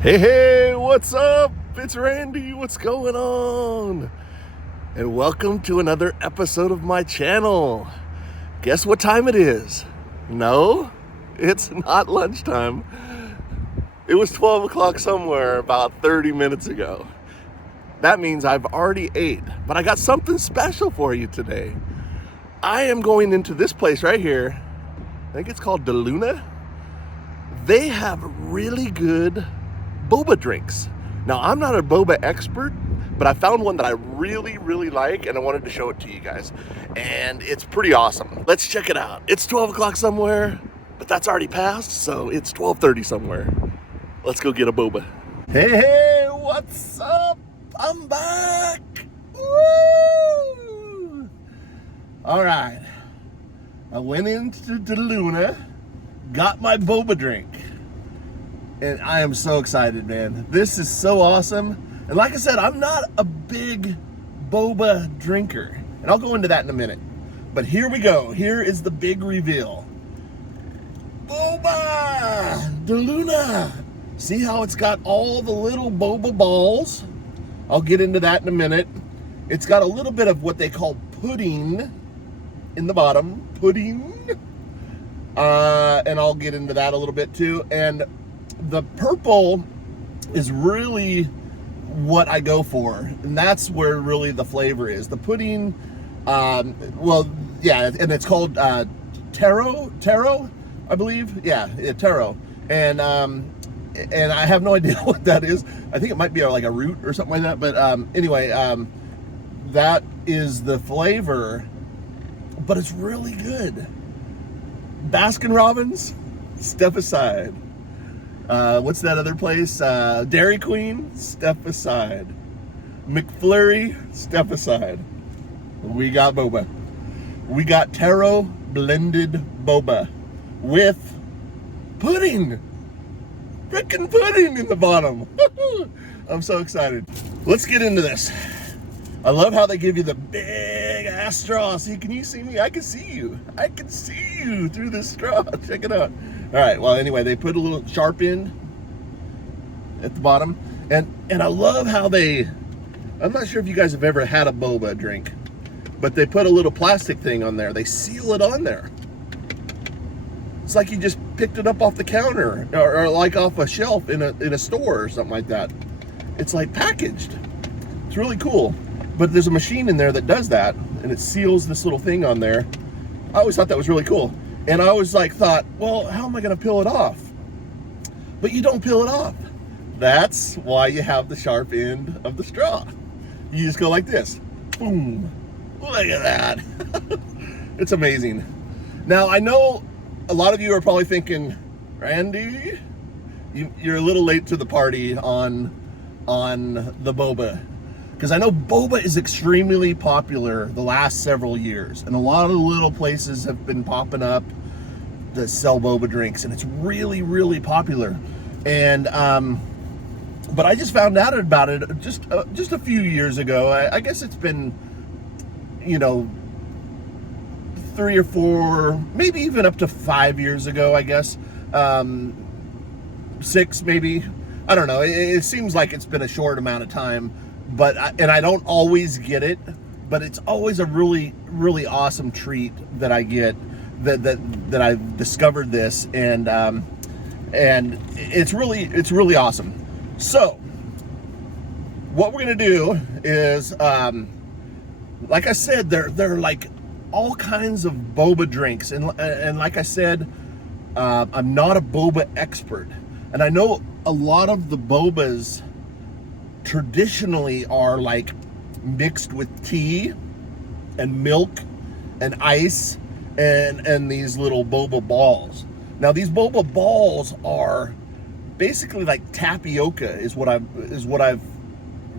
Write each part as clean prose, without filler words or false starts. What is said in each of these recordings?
Hey, what's up? It's Randy. What's going on? And welcome to another episode of my channel. Guess what time it is? No, it's not lunchtime. It was 12 o'clock somewhere about 30 minutes ago. That means I've already ate, but I got something special for you today. I am going into this place right here. I think it's called DeLuna. They have really good boba drinks. Now, I'm not a boba expert, but I found one that I really like, and I wanted to show it to you guys. And it's pretty awesome. Let's check it out. It's 12 o'clock somewhere, but that's already passed, so it's 12:30 somewhere. Let's go get a boba. Hey, what's up? I'm back. Woo! All right. I went into DeLuna, got my boba drink. And I am so excited, man. This is so awesome. And like I said, I'm not a big boba drinker. And I'll go into that in a minute. But here we go. Here is the big reveal. Boba! DeLuna! See how it's got all the little boba balls? I'll get into that in a minute. It's got a little bit of what they call pudding in the bottom. Pudding. And I'll get into that a little bit too. And the purple is really what I go for, and that's where really the flavor is. The pudding, well, yeah, and it's called taro, I believe. Yeah, taro, and I have no idea what that is. I think it might be like a root or something like that. But anyway, that is the flavor, but it's really good. Baskin Robbins, step aside. What's that other place? Dairy Queen, step aside. McFlurry, step aside. We got boba. We got taro blended boba with pudding. Frickin' pudding in the bottom. I'm so excited. Let's get into this. I love how they give you the big ass straw. See, can you see me? I can see you. I can see you through this straw. Check it out. All right, well, anyway, they put a little sharp end at the bottom. And I love how I'm not sure if you guys have ever had a boba drink, but they put a little plastic thing on there. They seal it on there. It's like you just picked it up off the counter or like off a shelf in a store or something like that. It's like packaged. It's really cool. But there's a machine in there that does that, and it seals this little thing on there. I always thought that was really cool. And I always thought, well, how am I going to peel it off? But you don't peel it off. That's why you have the sharp end of the straw. You just go like this. Boom. Look at that. It's amazing. Now, I know a lot of you are probably thinking, Randy, you're a little late to the party on the boba. Because I know boba is extremely popular the last several years. And a lot of little places have been popping up that sell boba drinks. And it's really popular. And, but I just found out about it just a few years ago. I guess it's been, 3 or 4, maybe even up to 5 years ago, I guess. 6 maybe. I don't know. It seems like it's been a short amount of time. But I don't always get it, but it's always a really awesome treat that I get that I've discovered this, and it's really awesome. So what we're gonna do is, like I said, there are like all kinds of boba drinks, and like I said, I'm not a boba expert, and I know a lot of the bobas traditionally are like mixed with tea and milk and ice and these little boba balls. Now these boba balls are basically like tapioca is what I've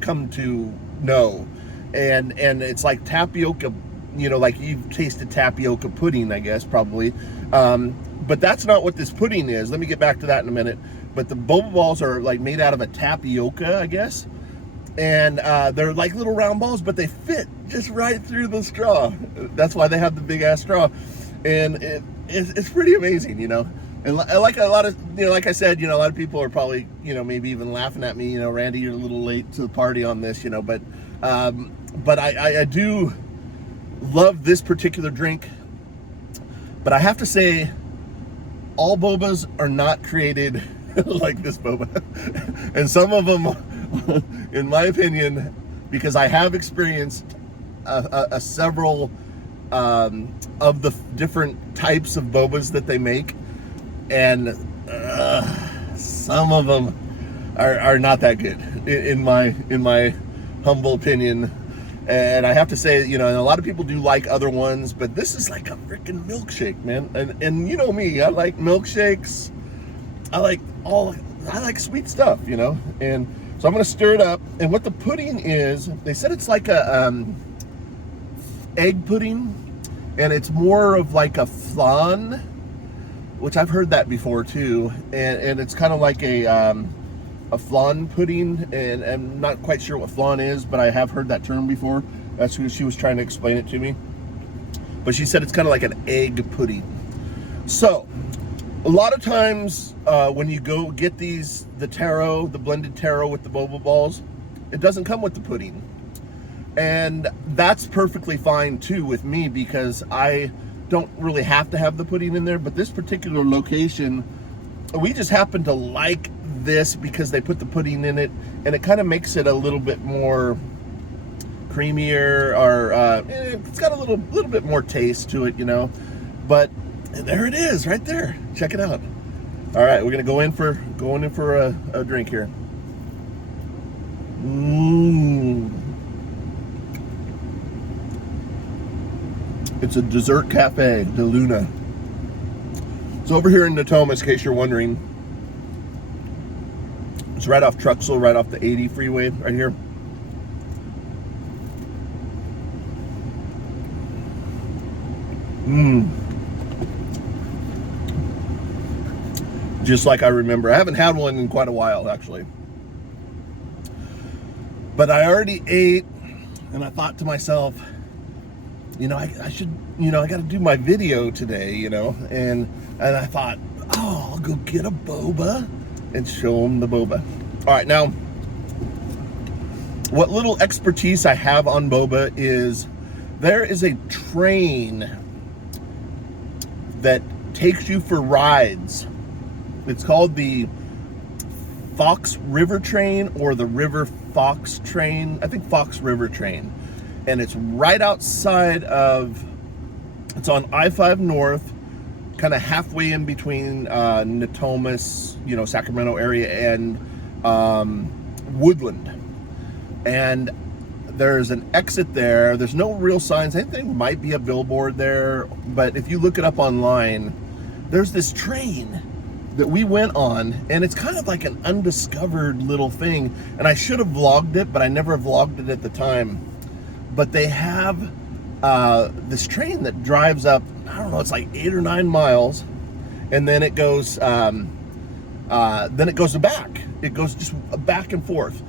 come to know, and it's like tapioca, like you've tasted tapioca pudding, I guess, probably, but that's not what this pudding is. Let me get back to that in a minute. But the boba balls are like made out of a tapioca, I guess. And they're like little round balls, but they fit just right through the straw. That's why they have the big ass straw. And it's pretty amazing, And like a lot of, like I said, a lot of people are probably, maybe even laughing at me, Randy, you're a little late to the party on this, but I do love this particular drink. But I have to say, all bobas are not created like this boba. And some of them, in my opinion, because I have experienced several of the different types of bobas that they make, and some of them are not that good in my humble opinion. And I have to say, and a lot of people do like other ones, but this is like a freaking milkshake, man. And you know me, I like milkshakes. I like sweet stuff, And so I'm gonna stir it up. And what the pudding is, they said it's like a egg pudding, and it's more of like a flan, which I've heard that before too. And it's kind of like a flan pudding, and I'm not quite sure what flan is, but I have heard that term before. That's who she was trying to explain it to me. But she said it's kind of like an egg pudding. So a lot of times when you go get the blended taro with the boba balls, it doesn't come with the pudding. And that's perfectly fine too with me, because I don't really have to have the pudding in there. But this particular location, we just happen to like this because they put the pudding in it, and it kind of makes it a little bit more creamier, or it's got a little bit more taste to it, But there it is, right there. Check it out. All right, we're gonna going in for a drink here. It's a dessert cafe, De Luna. It's over here in Natomas, in case you're wondering. It's right off Truxell, right off the 80 freeway, right here. Just like I remember. I haven't had one in quite a while, actually. But I already ate, and I thought to myself, I should, I got to do my video today, and I thought, I'll go get a boba and show them the boba. All right, now, what little expertise I have on boba is there is a train that takes you for rides. It's called the Fox River Train, or the River Fox Train. I think Fox River Train. And it's right outside it's on I-5 North, kind of halfway in between Natomas, Sacramento area, and Woodland. And there's an exit there. There's no real signs. I think there might be a billboard there, but if you look it up online, there's this train that we went on, and it's kind of like an undiscovered little thing. And I should have vlogged it, but I never vlogged it at the time. But they have this train that drives up, I don't know, it's like 8 or 9 miles, and then it goes back. It goes just back and forth.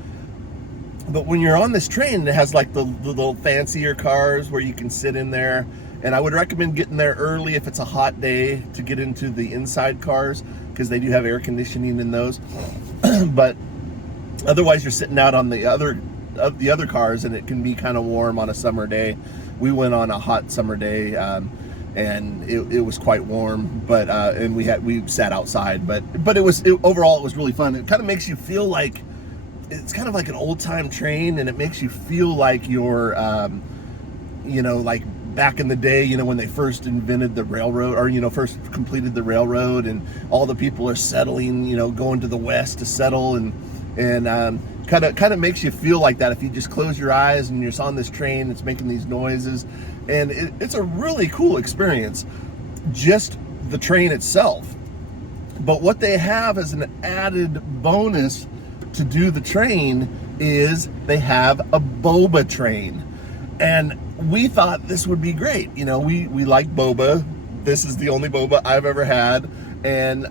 But when you're on this train, it has like the little fancier cars where you can sit in there. And I would recommend getting there early if it's a hot day to get into the inside cars, because they do have air conditioning in those. But otherwise, you're sitting out on the other cars, and it can be kind of warm on a summer day. We went on a hot summer day, and it was quite warm, but and we sat outside, but overall it was really fun. It kind of makes you feel like it's kind of like an old time train, and it makes you feel like you're like back in the day, when they first invented the railroad, or first completed the railroad, and all the people are settling, going to the west to settle, and kind of makes you feel like that if you just close your eyes and you're on this train. It's making these noises, and it's a really cool experience, just the train itself. But what they have as an added bonus to do the train is they have a boba train, and we thought this would be great. We like boba. This is the only boba I've ever had, and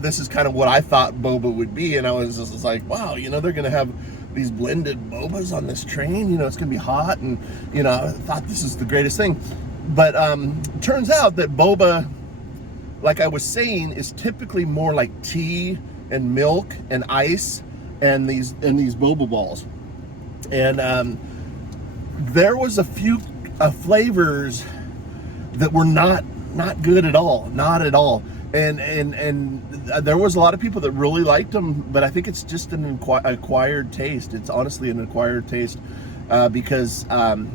this is kind of what I thought boba would be. And I was just like, wow, they're gonna have these blended bobas on this train. It's gonna be hot, and I thought this is the greatest thing. But turns out that boba like I was saying, is typically more like tea and milk and ice and these boba balls. And there was a few flavors that were not good at all, not at all. And there was a lot of people that really liked them, but I think it's just an acquired taste. It's honestly an acquired taste, because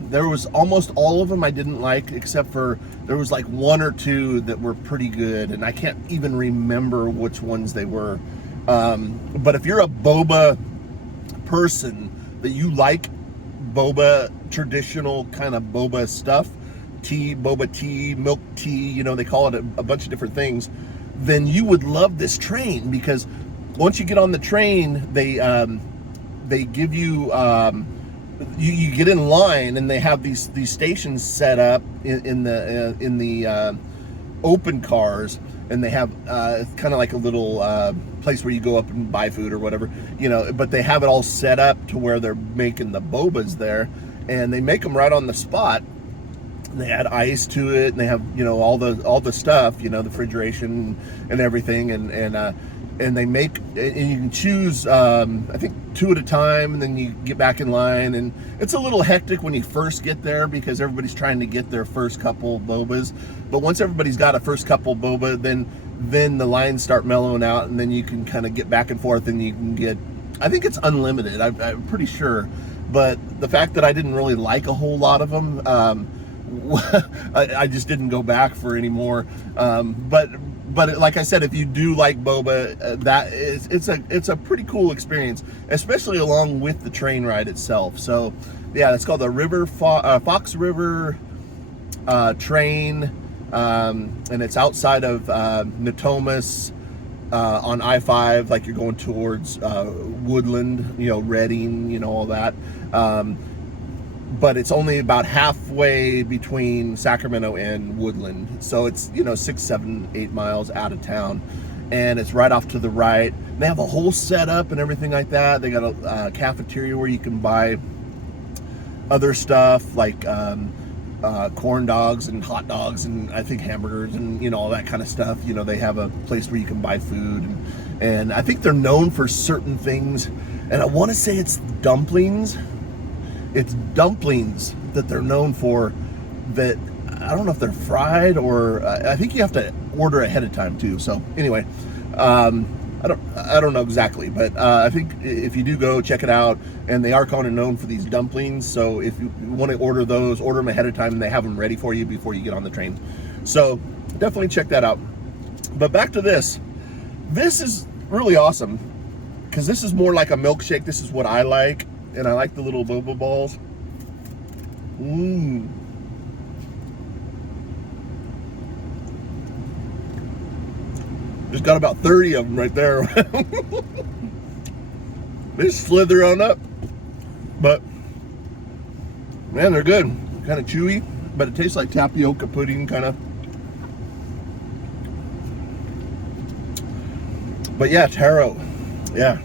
there was almost all of them I didn't like, except for there was like one or two that were pretty good, and I can't even remember which ones they were. But if you're a boba person, that you like boba, traditional kind of boba stuff, tea, boba tea, milk tea, you know, they call it a bunch of different things, then you would love this train, because once you get on the train, they give you, you get in line, and they have these stations set up in the open cars, and they have kind of like a little place where you go up and buy food or whatever, you know, but they have it all set up to where they're making the bobas there, and they make them right on the spot. They add ice to it, and they have, you know, all the stuff, you know, the refrigeration and everything, and they make, and you can choose I think 2 at a time, and then you get back in line, and it's a little hectic when you first get there, because everybody's trying to get their first couple bobas. But once everybody's got a first couple boba, then the lines start mellowing out, and then you can kind of get back and forth, and you can get, I think it's unlimited, I'm pretty sure. But the fact that I didn't really like a whole lot of them, I just didn't go back for any more. But like I said, if you do like boba, it's a pretty cool experience, especially along with the train ride itself. So yeah, it's called the Fox River train, and it's outside of Natomas, on I-5, like you're going towards Woodland, you know, Redding, you know, all that. But it's only about halfway between Sacramento and Woodland. So it's, you know, 6, 7, 8 miles out of town. And it's right off to the right. They have a whole setup and everything like that. They got a cafeteria where you can buy other stuff like corn dogs and hot dogs, and I think hamburgers, and, you know, all that kind of stuff. You know, they have a place where you can buy food. And I think they're known for certain things. And I want to say it's dumplings. It's dumplings that they're known for, that I don't know if they're fried, or I think you have to order ahead of time too. So anyway, I don't know exactly, but I think if you do go, check it out. And they are kind of known for these dumplings. So if you want to order those, order them ahead of time, and they have them ready for you before you get on the train. So definitely check that out. But back to this. This is really awesome, because this is more like a milkshake. This is what I like. And I like the little boba balls. Just got about 30 of them right there. They just slither on up. But, man, they're good. Kind of chewy, but it tastes like tapioca pudding, kind of. But yeah, taro. Yeah.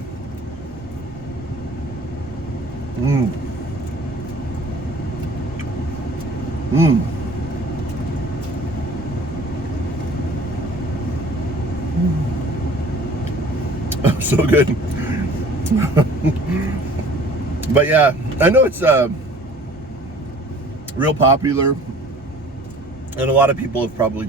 Oh, so good. But yeah, I know it's real popular, and a lot of people have probably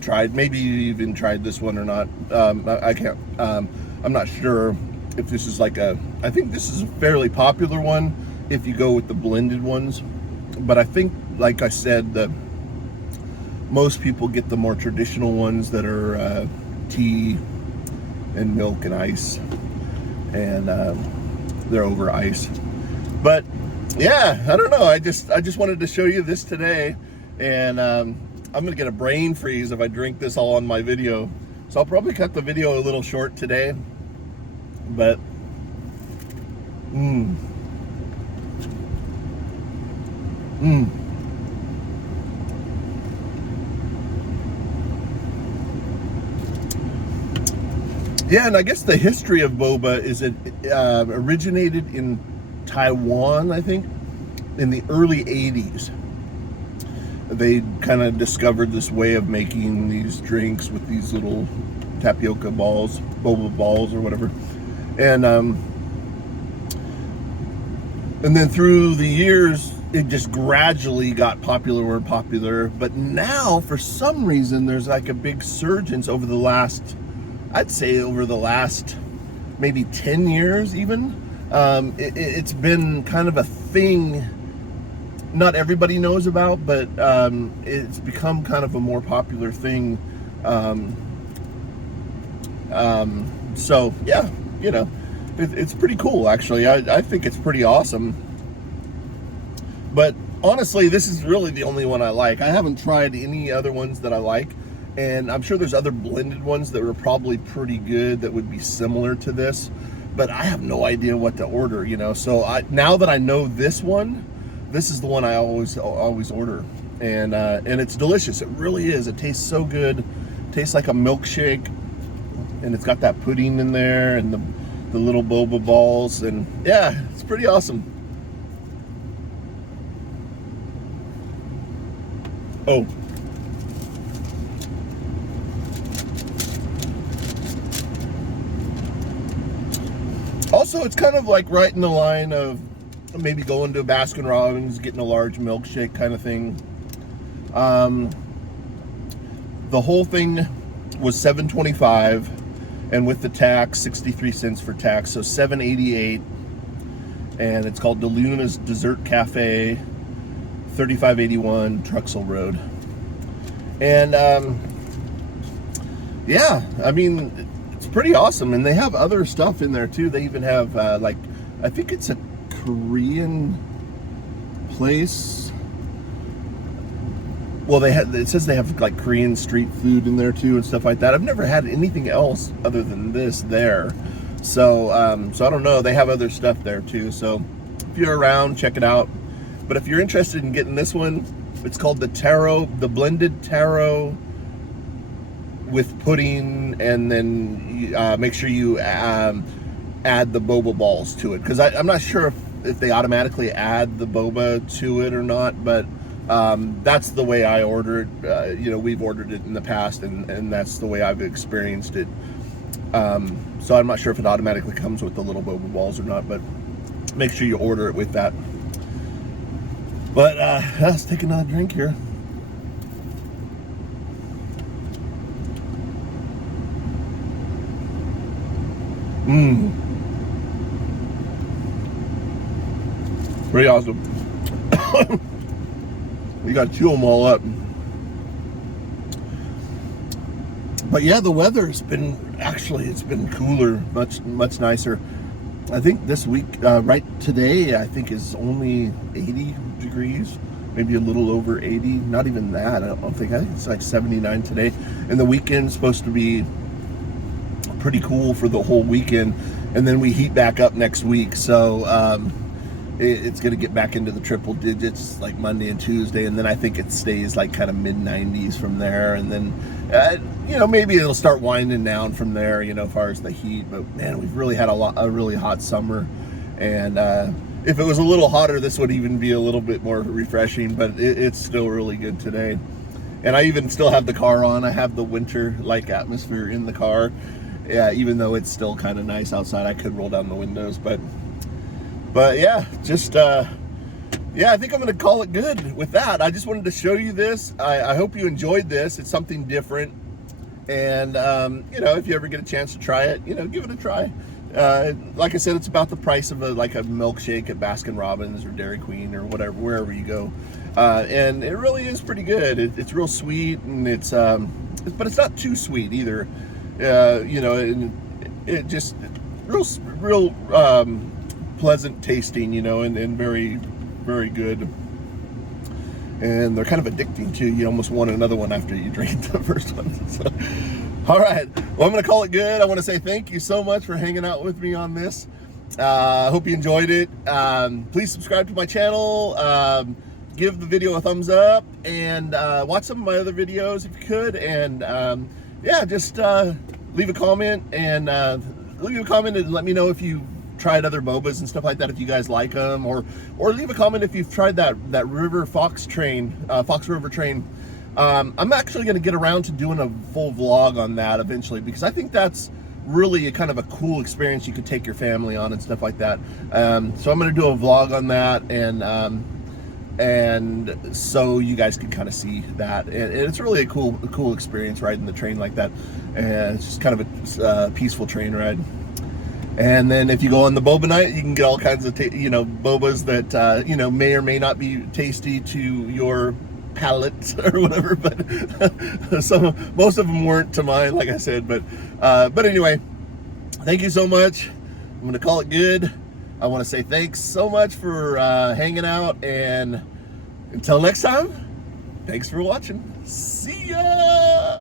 tried, maybe even tried this one or not. I can't, I'm not sure if this is like I think this is a fairly popular one if you go with the blended ones. But I think, like I said, that most people get the more traditional ones that are tea and milk and ice, and they're over ice. But yeah, I don't know, I just wanted to show you this today, and I'm gonna get a brain freeze if I drink this all on my video. So I'll probably cut the video a little short today. But yeah, and I guess the history of boba is it originated in Taiwan, I think, in the early 80s. they kind of discovered this way of making these drinks with these little tapioca balls, boba balls or whatever. And then through the years, it just gradually got popular and popular. But now, for some reason, there's like a big surgence over the last, I'd say over the last maybe 10 years even. It's been kind of a thing not everybody knows about, but it's become kind of a more popular thing. So yeah, you know, it's pretty cool actually. I think it's pretty awesome. But honestly, this is really the only one I like. I haven't tried any other ones that I like, and I'm sure there's other blended ones that are probably pretty good that would be similar to this, but I have no idea what to order, you know. So now that I know this one, this is the one I always order, and it's delicious. It really is. It tastes so good. It tastes like a milkshake, and it's got that pudding in there and the little boba balls, and yeah, it's pretty awesome. Oh, also, it's kind of like right in the line of maybe going to a Baskin Robbins, getting a large milkshake kind of thing. The whole thing was $7.25, and with the tax, 63 cents for tax, so $7.88. And it's called DeLuna's Dessert Cafe, 3581 Truxell Road. And yeah, I mean, it's pretty awesome. And they have other stuff in there too. They even have like, I think it's a Korean place. Well, it says they have like Korean street food in there too and stuff like that. I've never had anything else other than this there. So so I don't know. They have other stuff there too. So if you're around, check it out. But if you're interested in getting this one, it's called the blended taro with pudding, and then make sure you add the boba balls to it, because I'm not sure if they automatically add the boba to it or not, but that's the way I order it. You know, we've ordered it in the past, and that's the way I've experienced it. So I'm not sure if it automatically comes with the little boba balls or not, but make sure you order it with that. But let's take another drink here. Pretty awesome. We got to chew them all up. But yeah, the weather's been, actually, it's been cooler, much nicer. I think this week, right today, I think is only 80 degrees, maybe a little over 80. Not even that. I think it's like 79 today. And the weekend's supposed to be pretty cool for the whole weekend. And then we heat back up next week. So it's going to get back into the triple digits like Monday and Tuesday. And then I think it stays like kind of mid 90s from there. And then, you know, maybe it'll start winding down from there, you know, as far as the heat. But man, we've really had a really hot summer. And if it was a little hotter, this would even be a little bit more refreshing, but it's still really good today. And I even still have the car on. I have the winter-like atmosphere in the car. Yeah, even though it's still kind of nice outside, I could roll down the windows. But yeah, just yeah, I think I'm gonna call it good with that. I just wanted to show you this. I hope you enjoyed this. It's something different, and you know, if you ever get a chance to try it, you know, give it a try. Like I said, it's about the price of like a milkshake at Baskin Robbins or Dairy Queen or whatever, wherever you go, and it really is pretty good. It's real sweet, and but it's not too sweet either. You know, it just real pleasant tasting, you know, and very, very good. And they're kind of addicting too. You almost want another one after you drink the first one. So, all right, well, I'm gonna call it good. I want to say thank you so much for hanging out with me on this. I hope you enjoyed it. Please subscribe to my channel, give the video a thumbs up, and watch some of my other videos if you could. And yeah, just leave a comment and let me know if you tried other bobas and stuff like that, if you guys like them, or leave a comment if you've tried that river fox train, Fox River train. I'm actually going to get around to doing a full vlog on that eventually, because I think that's really a kind of a cool experience you could take your family on and stuff like that. So I'm going to do a vlog on that, and so you guys can kind of see that, and it's really a cool experience riding the train like that, and it's just kind of a peaceful train ride. And then if you go on the boba night, you can get all kinds of bobas that may or may not be tasty to your palate or whatever, but most of them weren't to mine, like I said. But anyway, thank you so much. I'm gonna call it good. I want to say thanks so much for hanging out, and until next time, thanks for watching. See ya.